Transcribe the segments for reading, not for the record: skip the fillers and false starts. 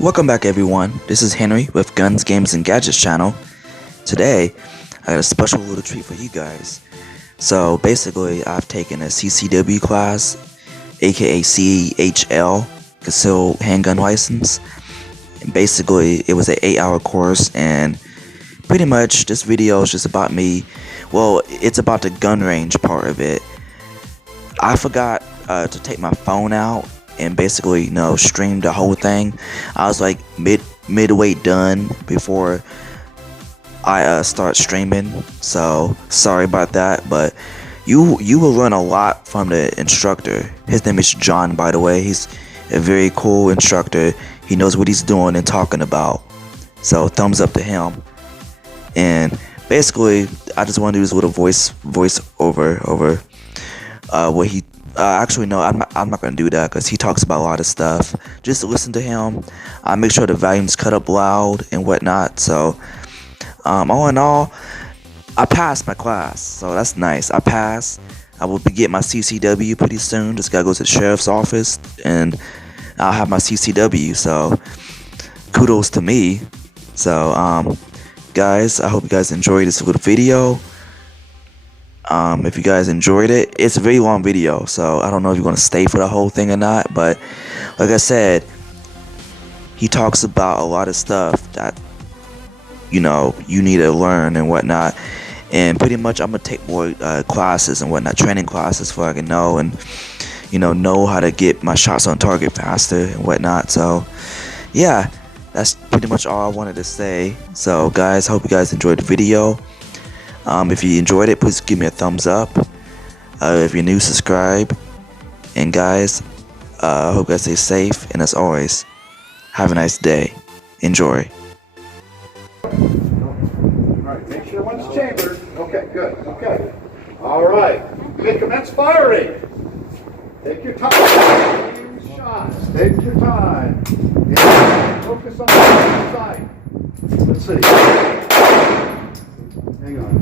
Welcome back everyone, this is Henry with Guns, Games, and Gadgets channel. Today, I got a special little treat for you guys. So basically, I've taken a CCW class, aka CHL, Concealed Handgun License. And basically, it was an 8-hour course, and pretty much this video is just about me. Well, it's about the gun range part of it. I forgot to take my phone out and basically, stream the whole thing. I was like midway done before I start streaming, so sorry about that. But you will learn a lot from the instructor. His name is John, by the way. He's a very cool instructor. He knows what he's doing and talking about. So thumbs up to him. And basically, I just want to do this little voice over what he. Actually, no, I'm not gonna do that because he talks about a lot of stuff. Just listen to him. I make sure the volume's cut up loud and whatnot. So, all in all, I passed my class, so that's nice. I passed. I will be getting my CCW pretty soon. Just gotta go to the sheriff's office and I'll have my CCW. So, kudos to me. So, guys, I hope you guys enjoyed this little video. If you guys enjoyed it, it's a very long video, so I don't know if you're going to stay for the whole thing or not, but like I said, he talks about a lot of stuff that, you need to learn and whatnot, and pretty much I'm going to take more classes and whatnot, training classes, so I can know and, know how to get my shots on target faster and whatnot. So, yeah, that's pretty much all I wanted to say. So, guys, hope you guys enjoyed the video. If you enjoyed it, please give me a thumbs up. If you're new, subscribe. And guys, I hope you guys stay safe. And as always, have a nice day. Enjoy. Alright, make sure one's chambered. Okay, good. Okay. Alright. You may commence firing. Take your time. Use shots. Take your time. And focus on the side. Let's see. Hang on.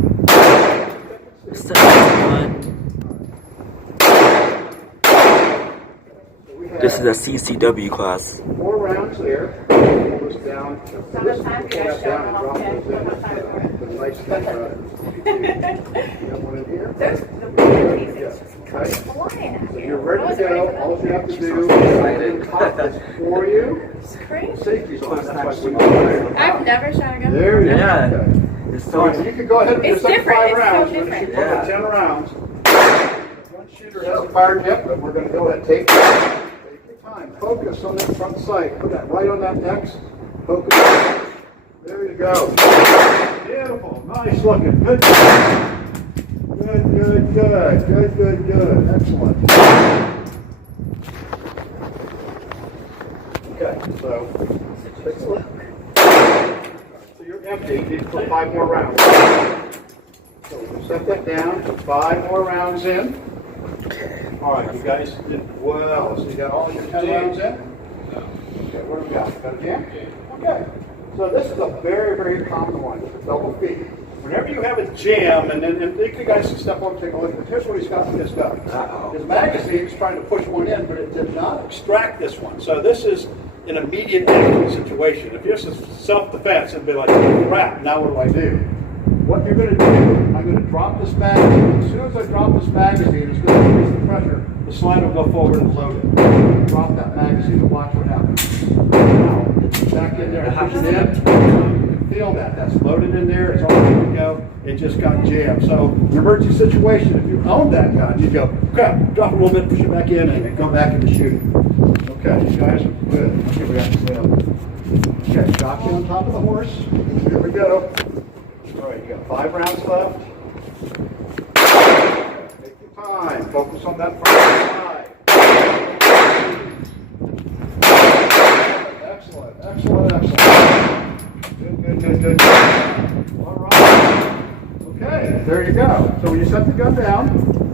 This is a CCW class. 4 rounds there. Goes down. Pull that down and drop those in. The nice thing. You got one in here. Okay. So you're ready to go. All you have to do is pop this for you. It's crazy. Safety's on. That's why we don't. I've never shot a gun. There you go. Yeah. Okay. It's All right, so you can go ahead and do It's 75 different. rounds. It's so We're going to shoot different. 10 rounds. One shooter hasn't fired yet, but we're going to go ahead and take your time. Focus on that front sight. Put that right on that X. Focus. There you go. Beautiful. Nice looking. Good. Good. Excellent. Okay, so take a look. So you're empty. You need to put 5 more rounds. So we'll set that down. Put 5 more rounds in. All right, you guys did well. So you got all your 10 rounds in? Okay, what do we got? Got a jam? Okay. So this is a very, very common one. It's a double feed. Whenever you have a jam, and you guys can step up and take a look, but here's what he's got with this gun. His magazine is trying to push one in, but it did not extract this one. So this is an immediate action situation. If this is self-defense, it'd be like, crap, now what do? What you're going to do, I'm going to drop this magazine. As soon as I drop this magazine, it's going to increase the pressure. The slide will go forward and load it. Drop that magazine and watch what happens. Now, it's back in there and push it in. You can feel that. That's loaded in there. It's all ready to go. It just got jammed. So, in an emergency situation, if you own that gun, you go, crap, drop it a little bit, push it back in, and go back into shooting. Okay, you guys are good. Okay, we got this in. Okay, jockey on top of the horse. Here we go. All right, you got 5 rounds left. Take your time. Focus on that front side. Excellent. Good. All right. Okay, there you go. So when you set the gun down,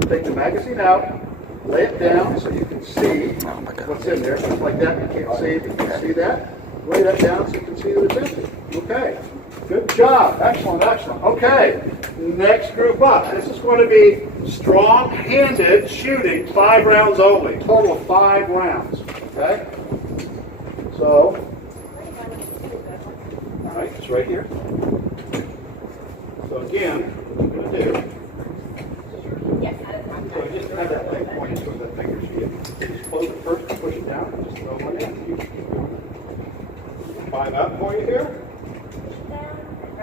take the magazine out, lay it down so you can see what's in there. Just like that, you can't see, but you can see that. Lay that down so you can see that it's empty. Okay. Good job. Excellent. Okay. Next group up. This is going to be strong-handed shooting, 5 rounds only. Total of 5 rounds. Okay? So, points right here. So again, what I'm going to do, so I just have that thing pointing so that fingers get. Just close it first, push it down, and just throw one in. Keep doing it. 5 out for you here.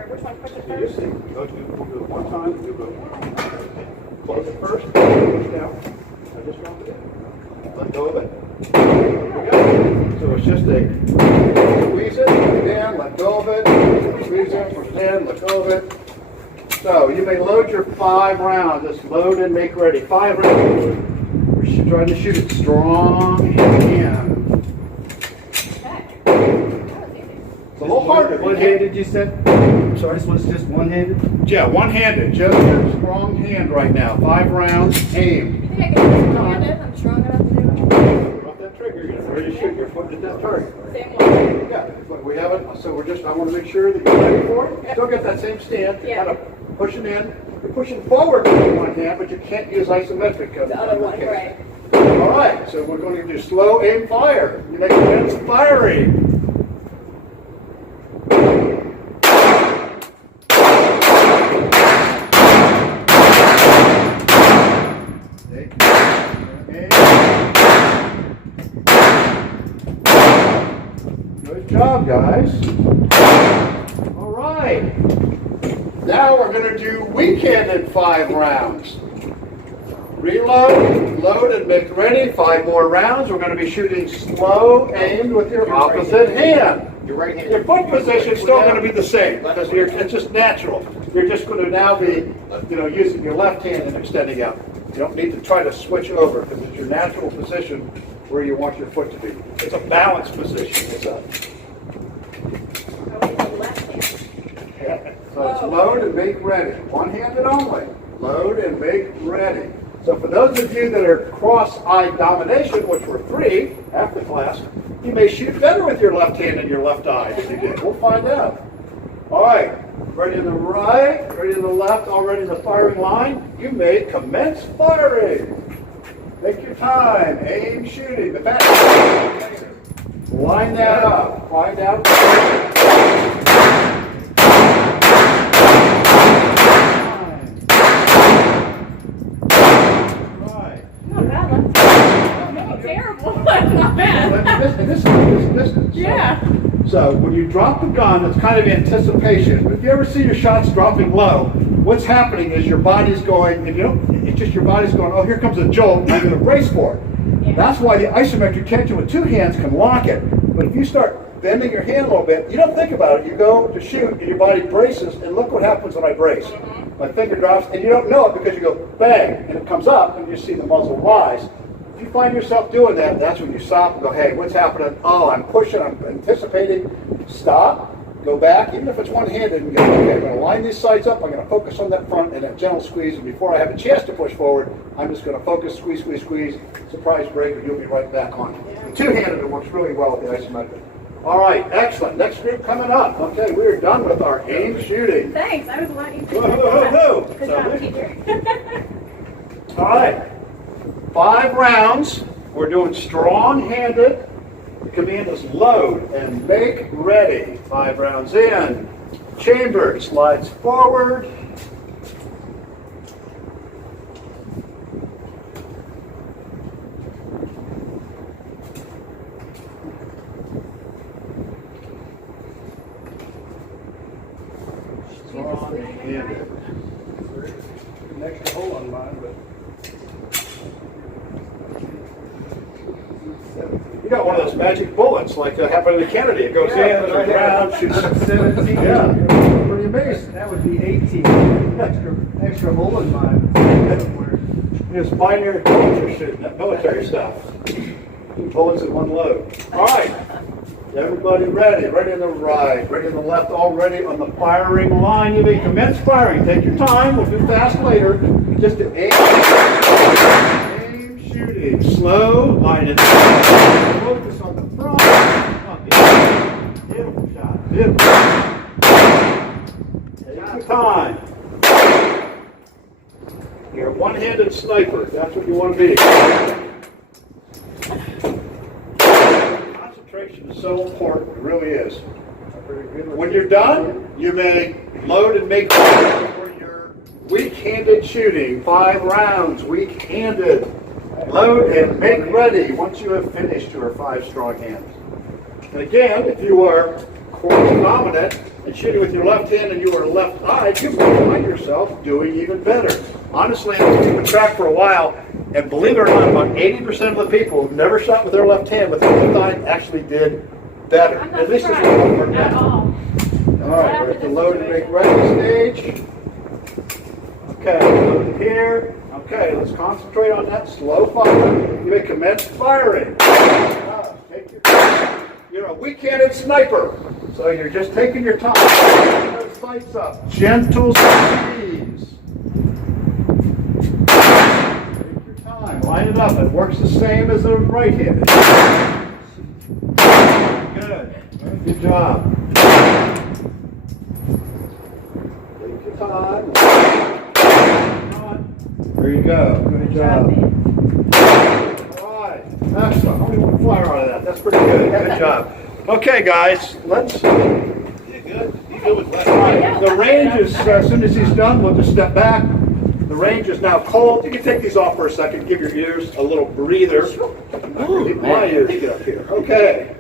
Which one push it So you first? see, we'll do it one time, do it. Close it first, push down. I just drop it in. Let go of it. There we go. So it's just a squeeze it, push down, let go of it. Squeeze it, push down, let go of it. So you may load your 5 rounds. Just load and make ready. 5 rounds. We're trying to shoot it strong hand. It's a little harder. One-handed, you said? I'm sorry. This one's just one-handed? Yeah, one-handed. Just a strong hand right now. 5 rounds. Aim. You think I can do this one-handed? I'm strong enough to do it. Put off that trigger. You're ready to shoot. Your foot at that target. Same one. Yeah, but we haven't. So I want to make sure that you're ready for it. Still get that same stand. Yeah. Kind of pushing in. You're pushing forward with one hand, but you can't use isometric. The other one, right. All right. So we're going to do slow aim fire. You make commence firing. Good job, guys. All right. Now we're going to do weekended 5 rounds. Reload, load, and make ready. 5 more rounds. We're going to be shooting slow, aimed with your opposite hand. Your right hand. Your foot position is still going to be the same because it's just natural. You're just going to now be, using your left hand and extending out. You don't need to try to switch over because it's your natural position where you want your foot to be. It's a balanced position. It's a, so it's load and make ready. One-handed only. Load and make ready. So for those of you that are cross-eye domination, which were 3 after class, you may shoot better with your left hand and your left eye than you did. We'll find out. All right. Ready in the right, ready in the left, already in the firing line. You may commence firing. Take your time. Aim shooting. The back. Line that up. Find out. Not bad. Not terrible. Not bad. This is distance. Yeah. So when you drop the gun, it's kind of anticipation. But if you ever see your shots dropping low, what's happening is your body's going, it's just your body's going, oh, here comes a jolt, I'm going to brace for it. Yeah. That's why the isometric tension with 2 hands can lock it. But if you start bending your hand a little bit, you don't think about it. You go to shoot and your body braces, and look what happens when I brace. My finger drops, and you don't know it because you go bang, and it comes up, and you see the muzzle rise. If you find yourself doing that, that's when you stop and go, hey, what's happening? Oh, I'm pushing, I'm anticipating. Stop, go back, even if it's one-handed, and go, okay, I'm going to line these sides up, I'm going to focus on that front and that gentle squeeze, and before I have a chance to push forward, I'm just going to focus, squeeze, squeeze, squeeze, surprise break, and you'll be right back on. Two-handed, it works really well with the isometric. All right, excellent. Next group coming up. Okay, we're done with our aim shooting. Thanks. I was a lot easier. Whoa. Good job, teacher. All right, 5 rounds. We're doing strong-handed. The command is load and make ready. 5 rounds in. Chamber slides forward. Strong-handed. An extra hole on mine, but You got one of those magic bullets like happened to Kennedy. It goes in, turns around, shoots 17. Yeah, pretty amazing. That would be 18. Extra hole in mine. It's pioneer culture shooting, that military stuff. 2 bullets in 1 load. All right, everybody ready? Ready in the right, ready in the left, all ready on the firing line. You may commence firing. Take your time. We'll do fast later. Just to aim shooting. Slow, line it. Focus on the front. Beautiful shot. Beautiful. Take your time. You're a one-handed sniper. That's what you want to be. Concentration is so important. It really is. When you're done, you may load and make ready for your weak-handed shooting. 5 rounds, weak-handed. Load and make ready once you have finished your 5 strong hands. And again, if you are core dominant and shooting with your left hand and you are left-eyed, you may find yourself doing even better. Honestly, I've been keeping track for a while, and believe it or not, about 80% of the people who've never shot with their left hand with their left eye actually did better. I'm not At least it's surprised at all. all right, we're at the load and make ready stage. Okay, load here. Okay, let's concentrate on that slow fire. You may commence firing. Take your time. You're a weak-handed sniper, so you're just taking your time. Get those sights up. Gentle squeeze. Take your time. Line it up. It works the same as the right-handed. Good. Good job. Take your time. There you go. Good job. All right. Excellent. How many more fire out of that? That's pretty good. Good job. Okay, guys. Let's. You good? You good with that? All right. The range is, as soon as he's done, we'll just step back. The range is now cold. You can take these off for a second. Give your ears a little breather. My ears get up here. Okay.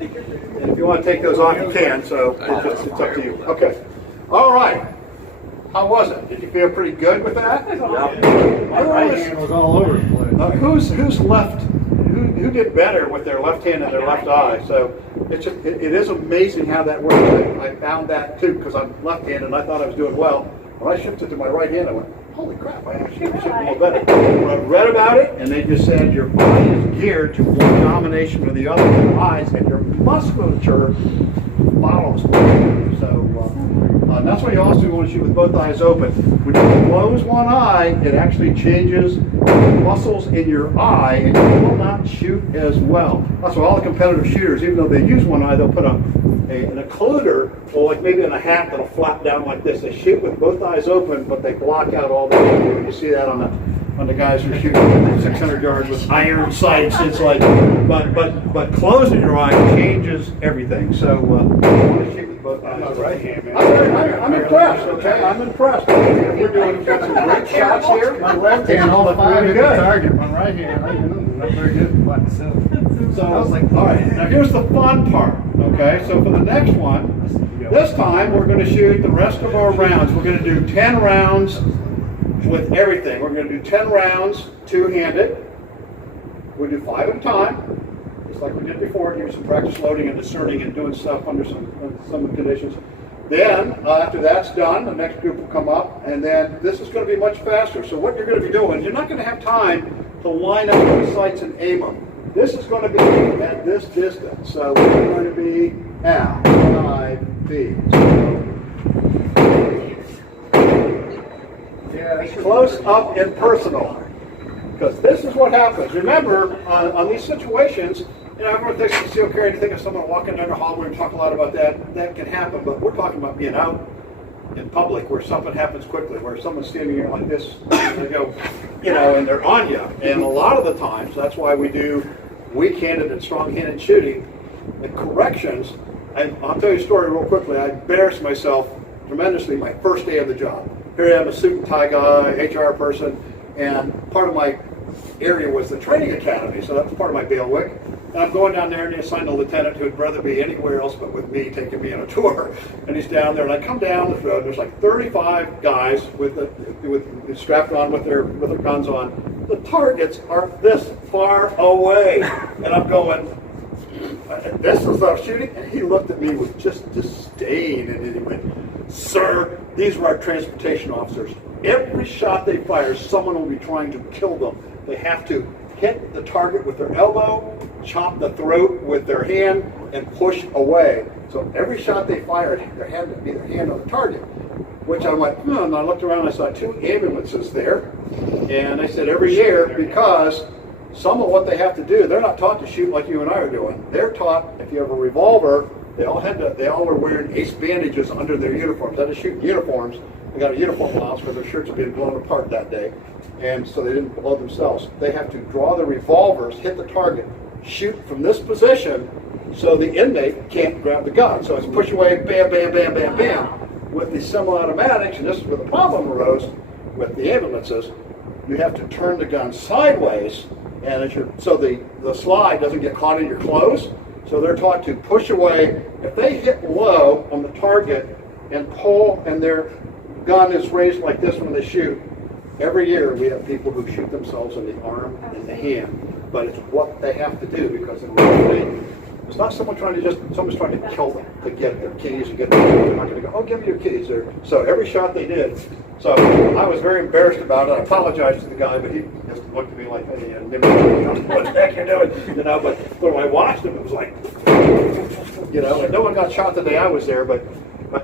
And if you want to take those off, you can. So it's up to you. Okay. All right. How was it? Did you feel pretty good with that? My right hand was all over the place. Who's left? Who did better with their left hand and their left eye? So it is amazing how that works. I found that too because I'm left-handed and I thought I was doing well. When I shifted to my right hand, I went, holy crap! I actually was shooting a little better. When I read about it, and they just said your body is geared to one domination or the other with your eyes, and your musculature follows. So. That's why you also want to shoot with both eyes open. When you close one eye, it actually changes the muscles in your eye, and you will not shoot as well. That's why all the competitive shooters, even though they use one eye, they'll put an occluder, or like maybe in a hat that'll flap down like this. They shoot with both eyes open, but they block out all the. You see that on the guys who shoot 600 yards with iron sights. It's like, but closing your eye changes everything. So I want to shoot with both eyes. Right hand, man. I'm impressed. Okay, I'm impressed. We're doing some great shots here. My left hand, all Look 5 really hit the good. target. My right hand, not very good by myself. So I was like, all right. Now here's the fun part. Okay, so for the next one, this time we're going to shoot the rest of our rounds. We're going to do 10 rounds with everything. We're going to do 10 rounds two-handed. We'll do 5 at a time, just like we did before. Give you some practice loading and discerning and doing stuff under some conditions. Then, after that's done, the next group will come up, and then this is going to be much faster. So what you're going to be doing, you're not going to have time to line up the sights and aim them. This is going to be at this distance. So we're going to be now 5 feet. So, close up and personal. Because this is what happens. Remember, on these situations, everyone thinks concealed carry, you think of someone walking down the hallway and talk a lot about that. That can happen, but we're talking about being out in public where something happens quickly, where someone's standing here like this, and they go, and they're on you. And a lot of the times, that's why we do weak-handed and strong-handed shooting. The corrections, I'll tell you a story real quickly. I embarrassed myself tremendously my first day of the job. Here I am, a suit and tie guy, HR person, and part of my area was the training academy, so that was part of my bailiwick. And I'm going down there, and they assigned a lieutenant who'd rather be anywhere else but with me, taking me on a tour. And he's down there, and I come down the road, and there's like 35 guys with strapped on with their guns on. The targets are this far away, and I'm going, this is our shooting? And he looked at me with just disdain, and he went, sir, these are our transportation officers. Every shot they fire, someone will be trying to kill them. They have to hit the target with their elbow, chop the throat with their hand, and push away. So every shot they fired, their hand would be their hand on the target. Which I went, and I looked around and I saw 2 ambulances there. And I said, every year, because some of what they have to do, they're not taught to shoot like you and I are doing. They're taught, if you have a revolver, they all were wearing ace bandages under their uniforms. They had to shoot in uniforms. They got a uniform allowance because their shirts had been blown apart that day. And so they didn't blow themselves. They have to draw the revolvers, hit the target, shoot from this position, so the inmate can't grab the gun. So it's push away, bam, bam, bam, bam, bam. With the semi-automatics, and this is where the problem arose with the ambulances, you have to turn the gun sideways, and so the slide doesn't get caught in your clothes. So they're taught to push away. If they hit low on the target and pull, and their gun is raised like this when they shoot, every year we have people who shoot themselves in the arm and the hand. But it's what they have to do, because in reality, it's not someone's trying to kill them to get their keys and get their keys. They're not going to go, oh, give me your keys. So every shot they did. So I was very embarrassed about it. I apologized to the guy, but he just looked at me like, hey, what the heck you doing? But when I watched him, it was like, and no one got shot the day I was there, but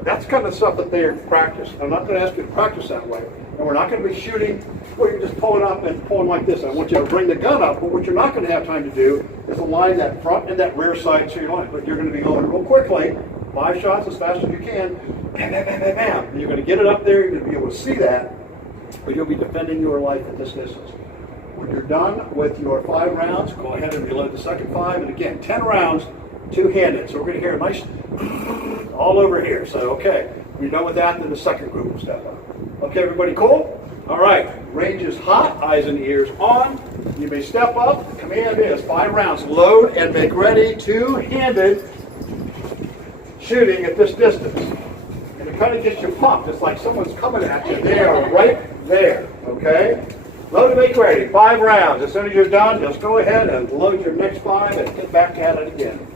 that's kind of stuff that they practice. I'm not going to ask you to practice that way. And we're not going to be shooting where you're just pulling up and pulling like this. I want you to bring the gun up, but what you're not going to have time to do is align that front and that rear side to your line. But you're going to be going real quickly, 5 shots as fast as you can, bam, bam, bam, bam, bam. And you're going to get it up there, you're going to be able to see that, but you'll be defending your life at this distance. When you're done with your 5 rounds, go ahead and reload the second 5, and again, 10 rounds, two-handed. So we're going to hear a nice all over here. So, okay, when you're done with that, then the second group will step up. Okay, everybody cool? All right, range is hot, eyes and ears on. You may step up. The command is 5 rounds. Load and make ready, two-handed shooting at this distance. And it kind of gets you pumped. It's like someone's coming at you. They are right there, okay? Load and make ready, 5 rounds. As soon as you're done, just go ahead and load your next 5 and get back at it again.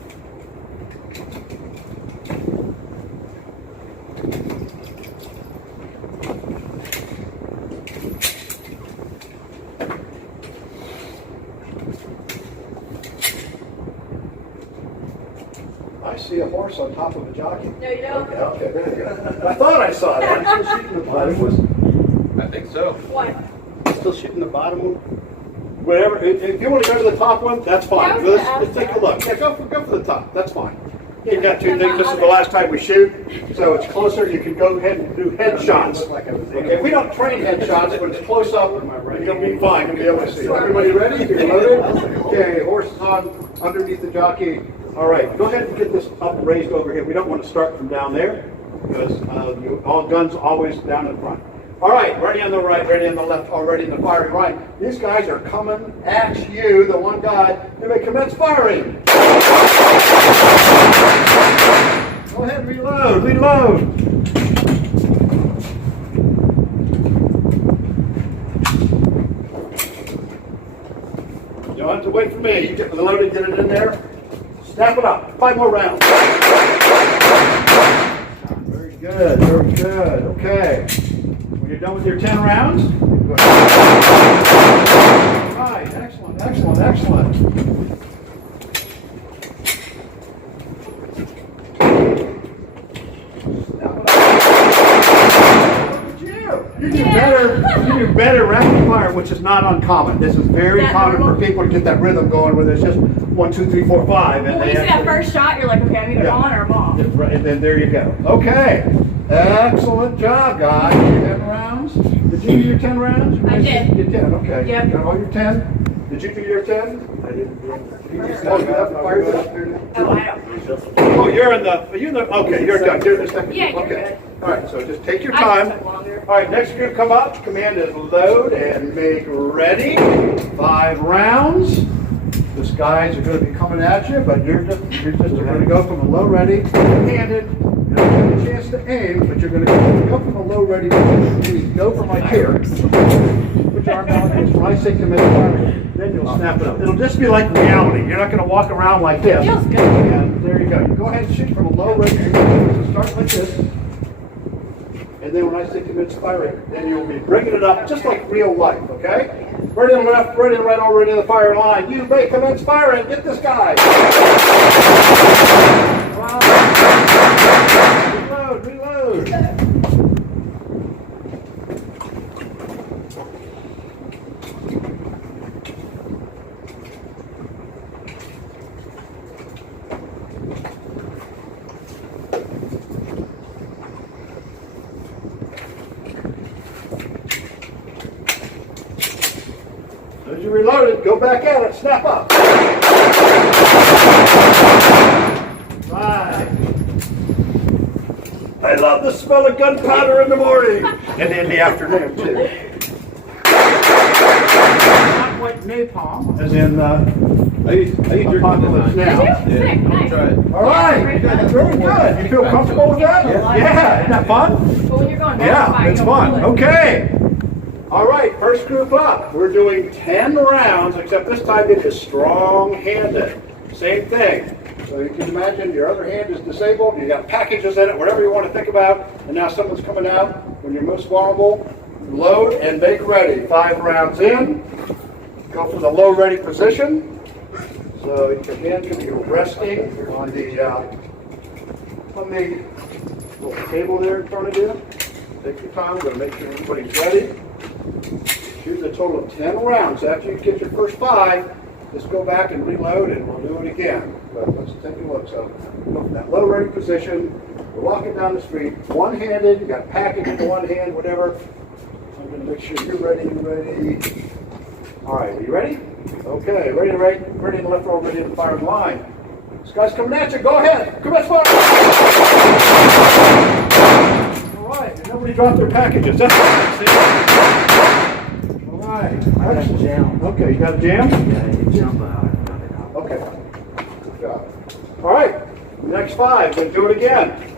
I see a horse on top of a jockey. No, you don't. Okay, there you go. I thought I saw that. I'm still shooting the bottom. I think so. What? Still shooting the bottom one. Whatever. If you want to go to the top one, that's fine. Yeah, Let's take a look. Yeah, go for the top. That's fine. You've got 2 things. This is the last time we shoot, so it's closer. You can go ahead and do headshots. Okay, we don't train headshots, but it's close up. You'll be fine. You'll be able to see. Everybody ready? You're loaded? Okay, horse is on underneath the jockey. All right, go ahead and get this up raised over here. We don't want to start from down there, because all guns always down in front. All right, ready on the right, ready on the left, already in the firing right. These guys are coming at you, the one guy. You may commence firing. Go ahead and reload, reload. You don't have to wait for me. You get loaded, get it in there. Snap it up. 5 more rounds. Very good, very good. Okay. When you're done with your 10 rounds, go ahead. All right, excellent, excellent, excellent. You do better rapid fire, which is not uncommon. This is very common for people to get that rhythm going where there's just 1, 2, 3, 4, 5. And When you see that first shot, you're like, okay, I'm either on or I'm off. Right, and then there you go. Okay. Excellent job, guys. 10 rounds. Did you do your 10 rounds? I did. You did, okay. Yep. You got all your 10? Did you do your 10? I didn't. You have fired it up there now? Oh, I don't. Oh, you're in the, okay, you're done. You're the second. Yeah, you're Okay. All right, so just take your I time. just took longer. All right, next group come up. Command is load and make ready. 5 rounds. These guys are going to be coming at you, but you're going to go from a low ready, handed. You don't have a chance to aim, but you're going to go from a low ready to go from like here. Put your arm down like this. When I say commit fire, then you'll snap it up. It'll just be like reality. You're not going to walk around like this. Feels good. And there you go. You go ahead and shoot from a low ready. So start like this. And then when I say commence firing, then you'll be bringing it up just like real life, okay? Ready on the left, ready on the right, already in the firing line. You may commence firing. Get this guy. Reload, reload. As you reload it, go back at it, snap up. love the smell of gunpowder in the morning and in the afternoon too. Not like napalm, as in I used your apocalypse now. Sick, nice. Try it. All right, very good. You feel comfortable with that? Yeah, isn't that fun? But when you're going back, Yeah, it's fun. Okay. All right, first group up. We're doing 10 rounds, except this time it is strong-handed. Same thing. So you can imagine your other hand is disabled, you got packages in it, whatever you want to think about, and now someone's coming out when you're most vulnerable. Load and make ready. 5 rounds in. Go for the low ready position. So your hand can be resting on the little table there in front of you. Take your time. We're going to make sure everybody's ready. Shoot a total of 10 rounds. After you get your first 5, just go back and reload and we'll do it again. But let's take a look. So go from that low ready position. We're walking down the street, one-handed. You got a package in the one hand, whatever. So I'm going to make sure you're ready. All right, are you ready? Okay, ready to right, ready to left roll, ready to fire in line. This guy's coming at you. Go ahead. Come at fire. All right, and nobody dropped their packages. That's right. All right. Jam. Okay, you got a jam? Yeah, you jump Okay. Good job. All right. Next 5. Then do it again.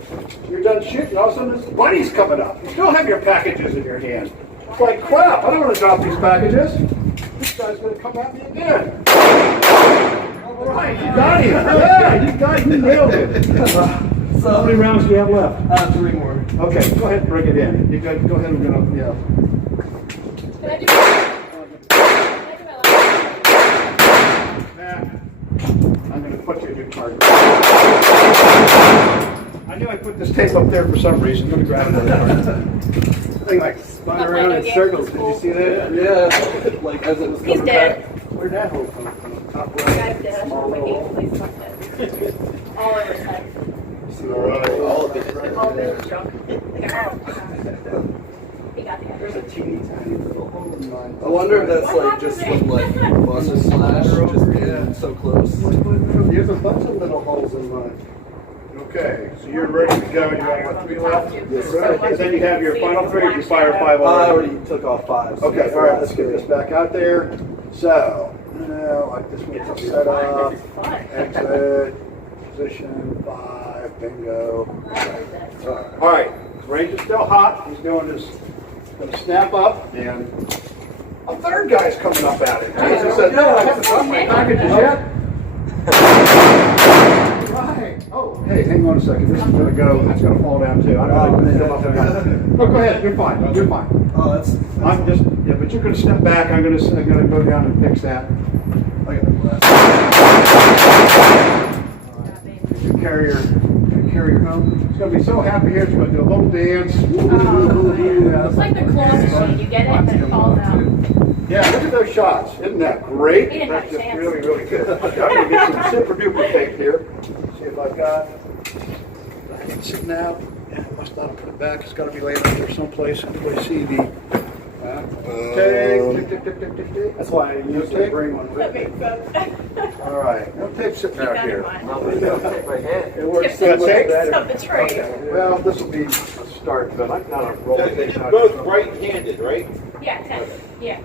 You're done shooting. All of a sudden, this buddy's coming up. You still have your packages in your hand. It's like crap. I don't want to drop these packages. This guy's going to come at me again. All right, you got him. Yeah, you nailed it. So, How many rounds do you have left? 3 more. Okay, go ahead and bring it in. You go ahead and yeah. Can I do my I'm going to put you in your target. I knew I put this tape up there for some reason. Let me grab another card. Thing like spun around in circles. Did you see that? Yeah. Like as it was He's coming dead. back. Where'd that hole come from? Top The right. guy's dead. Small My little game police fucked it. All over his head. All of it. All over his junk. He got the There's other. a teeny tiny little hole in mine. I wonder if that's What like just happened from there? like bus slash just being Yeah. so close. There's a bunch of little holes in mine. Okay, so you're ready to go. You got what, 3 left? Yes, Right. And then you have your final 3. You fire 5 I already. already took off 5. Okay, all right. Let's get this back out there. So, like this one's set up. This is fun. Exit. Position 5. Bingo. All right. Range is still hot. He's doing his. Going to snap up, and a third guy's coming up at it. Jesus said, "No, I haven't dropped my packages yet." Right. Oh, hey, hang on a second. This is going to go. It's going to fall down too. I don't know. Oh, go ahead. You're fine. You're fine. Oh, that's. I'm just. Yeah, but you're going to step back. I'm going to go down and fix that. I got the glass. You carry your home. It's going to be so happy here. It's going to do a little dance. It's like the claw machine. You get it and it falls out. Yeah, look at those shots. Isn't that great? He didn't have That's a just chance. really, really good. Okay, I'm going to get some super duper tape here. See if I've got it sitting out. Yeah, I must not have put it back. It's got to be laying out there someplace. Everybody see the tape. Tick. That's why I No usually tape? bring one That with me. makes sense. All right. No tape sitting out Keep that in here. mind. It works Tips so and much tape? tricks better. of the trade. Well, this will be a start, but I'm not a rolling. You're both right-handed, right? Yeah, ten. Yeah.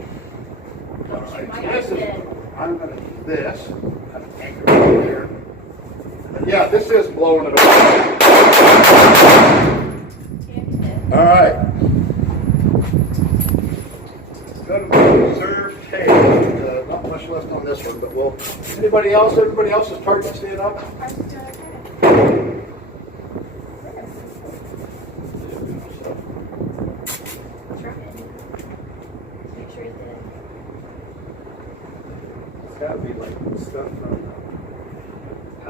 All right. My So guy's this is, dead. I'm going to do this. Kind of anchor right here. Yeah, this is blowing it away. Yeah, he's dead. All right. Good reserve tape. Not much left on this one, but we'll. Anybody else? Everybody else's target stand up. Make sure he's dead. It's gotta be like stuff from.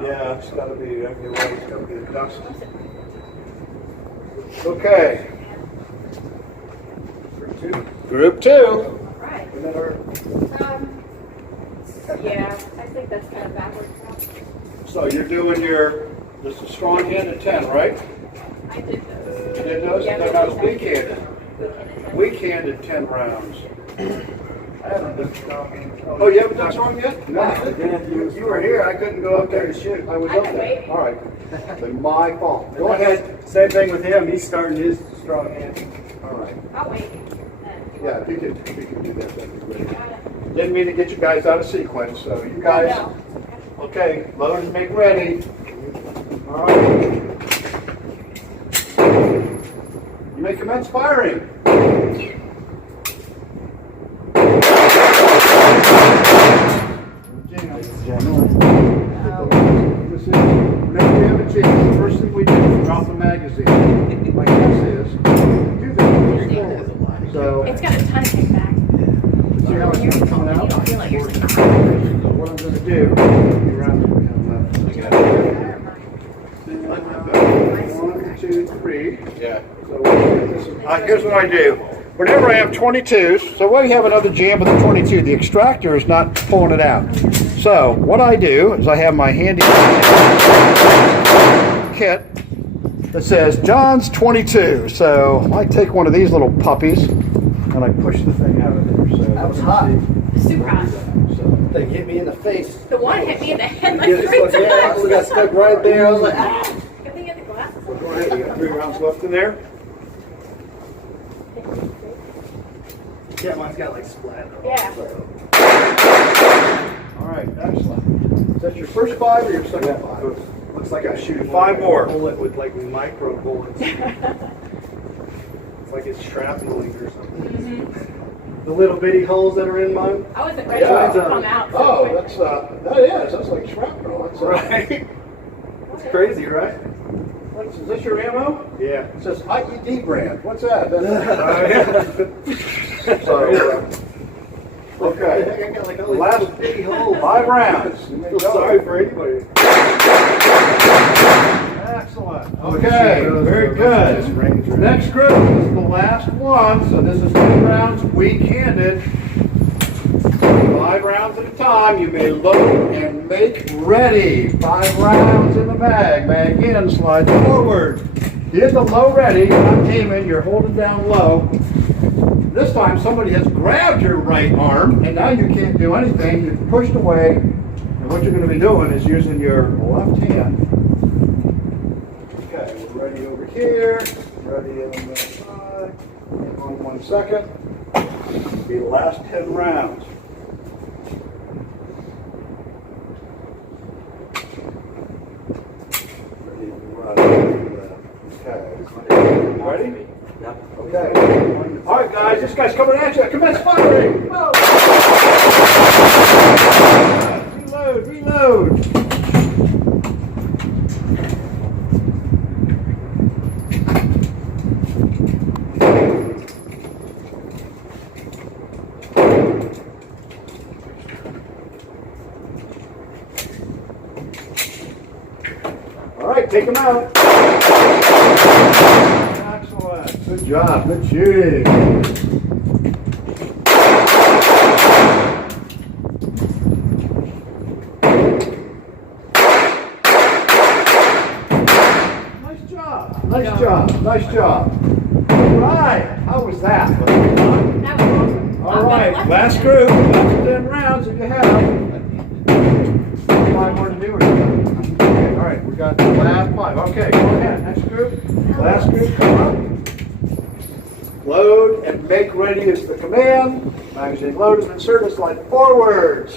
Yeah, it's got to be. You're right. It's got to be the dust. Okay. Group two. Right. And then our- Yeah, I think that's kind of backwards. So you're doing this is strong hand at 10, right? I did those. You did those? Yeah, They're not but weak handed. Weak handed 10 rounds. I haven't been strong. Oh, you haven't done strong yet? No, you were here. I couldn't go up there to shoot. I was I up can there. wait. All right. Then my fault. Go ahead. Same thing with him. He's starting his strong hand. All right. I'll wait. Yeah, if you could do that, that'd be great. Didn't mean to get you guys out of sequence, so you guys, No. okay, load and make ready. All right. You may commence firing. Whenever we have a change, the first thing we do is drop the magazine. My guess is, do that. So, It's got a ton of kickback. see how it's coming You out? don't feel like you're What I'm gonna do, one, two, three. Yeah. So here's what I do. Whenever I have 22s, so when you have another jam with a 22, the extractor is not pulling it out. So what I do is I have my handy kit that says John's 22. So I take one of these little puppies and I push the thing out of there. So That was hot. super hot. They hit me in the face. The one hit me in the head like Yeah, 3 times. I actually got stuck right there. I was like, ah. Good thing you had the glasses Go on. ahead, you got 3 rounds left in there. Yeah, mine's got like splat. Yeah. All right, excellent. Is that your first 5 or your second 5? Looks like I'm shooting 5 more. bullet with like micro bullets. It's like it's shrapneling or something. The little bitty holes that are in mine. I wasn't ready Yeah. for it to come out. So Oh, quick. that's that is. That's like shrapnel. That's Right. It's crazy, right? Is this your ammo? Yeah. It says IED brand. What's that? Okay. I got like The last bitty holes. 5 rounds. You may Feel go. sorry for anybody. Excellent. Okay, very good. Next group is the last one. So this is 10 rounds, weak-handed. 5 rounds at a time. You may load and make ready. 5 rounds in the bag. Bag in, slide forward. Hit the low ready. You're not aiming, you're holding down low. This time somebody has grabbed your right arm and now you can't do anything. You're pushed away. And what you're going to be doing is using your left hand. Okay, we're ready over here. Ready on the side. Hang on 1 second. It'll be the last 10 rounds. Ready to run. Okay. Ready? Okay. All right, guys, this guy's coming at you. Commence firing. Whoa. Reload, reload. All right, take him out. Excellent. Good job. Good shooting. Nice job. Nice job. Nice job. All right. How was that? That was awesome. All right. Last group. Last 10 rounds that you have. 5 more to do. Okay. All right. We got the last 5. Okay. Go ahead. Next group. Last group. Come up. Load and make ready is the command. Magazine load is inserted, slide forwards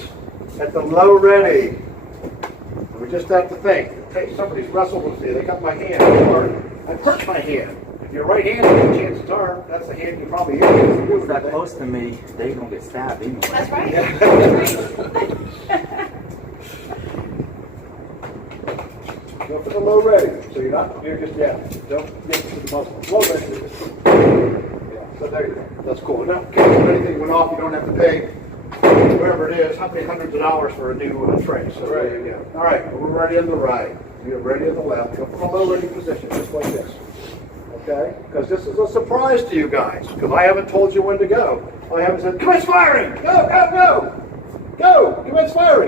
at the low ready. And we just have to think, hey, somebody's wrestled with me, they got my hand, or I hurt my hand. If you're right-handed, chances are that's the hand you probably use. Who's that close to me, they gonna get stabbed anyway. That's right. Go for the low ready. So you're just, don't get to the muscle. Low ready. Yeah, so there you go. That's cool. Now, in case anything went off, you don't have to pay whatever it is, how many hundreds of dollars for a new tray. So there you go. All right, we're ready on the right. You're ready on the left. Go from a low ready position, just like this. Okay? Because this is a surprise to you guys. Because I haven't told you when to go. I haven't said, commence firing! Go, go, go! Go! Commence firing!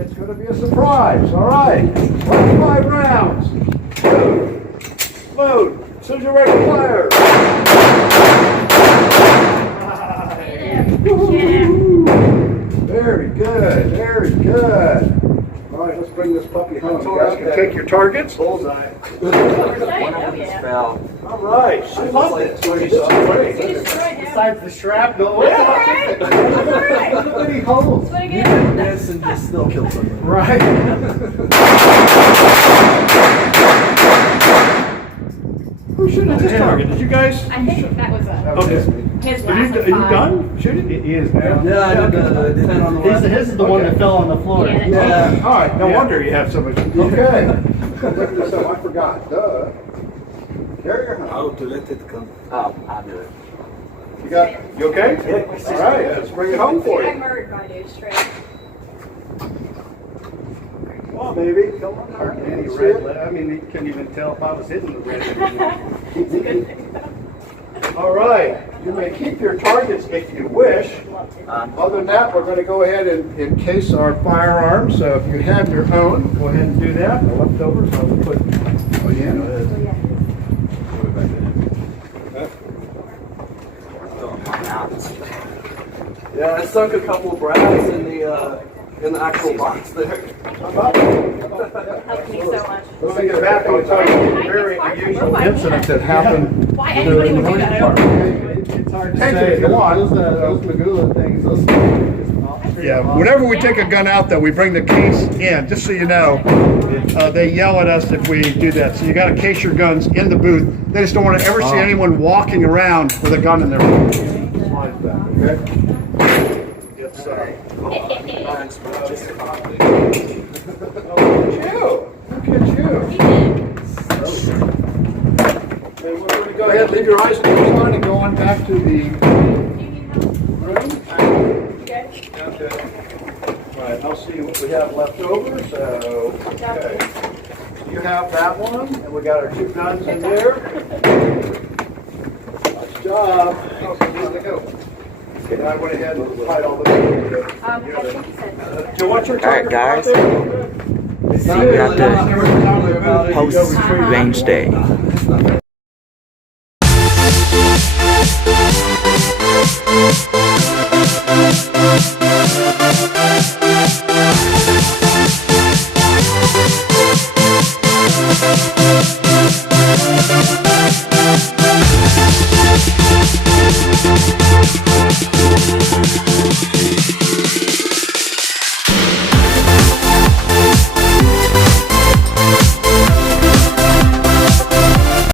It's going to be a surprise. All right. Last 5 rounds. Load. Load. As soon as you're ready to fire. Yeah. Very good, very good. All right, let's bring this puppy home. You guys can take your targets. Bullseye. Oh, yeah. Fell. All right, I love this. This is great. You destroyed him. Besides the shrapnel. That's all right. That's all right. Look at the holes. That's what I get. This and just still kill somebody. Right. Who shooting this target? Did you guys? I think that was a, Okay. his Are last you of five. done shooting? He is now. Yeah, I did the 10 on the left. His is the one that fell on the floor. Yeah. Yeah. All right, no wonder you have so much. Okay. Look this up, I forgot, duh. Carry your hand. How to let it come. Oh, I'll do it. You okay? Yeah. All right, let's bring it home for I you. murdered my dude straight. Come on, baby. Come on. Hardly any See red. it? I mean, you couldn't even tell if I was hitting the red. It's a good thing though. All right, you may keep your targets if you wish. Other than that, we're going to go ahead and encase our firearms. So if you have your own, go ahead and do that. The leftovers, I'll put. Oh yeah. Yeah, I sunk a couple of brass in the actual box there. Helped me so much. Let's get back on top of a very unusual incident that happened. Why anybody would do that, I don't know. It's hard to Take it say. if you want. Those Magula things. Yeah, whenever we take a gun out, though, we bring the case in, just so you know. They yell at us if we do that. So you got to case your guns in the booth. They just don't want to ever see anyone walking around with a gun in their booth. Okay? It's, Look at you. Okay, we're going to go ahead, leave your eyes closed on and go on back to the room. Okay. All right, I'll see what we have left over. So, okay. You have that one, and we got our two guns in there. Nice job. Okay, here we go. Okay, now I went ahead and hide all the. I think he said. Do you want your All right, target guys. See you at the post-range day. It's not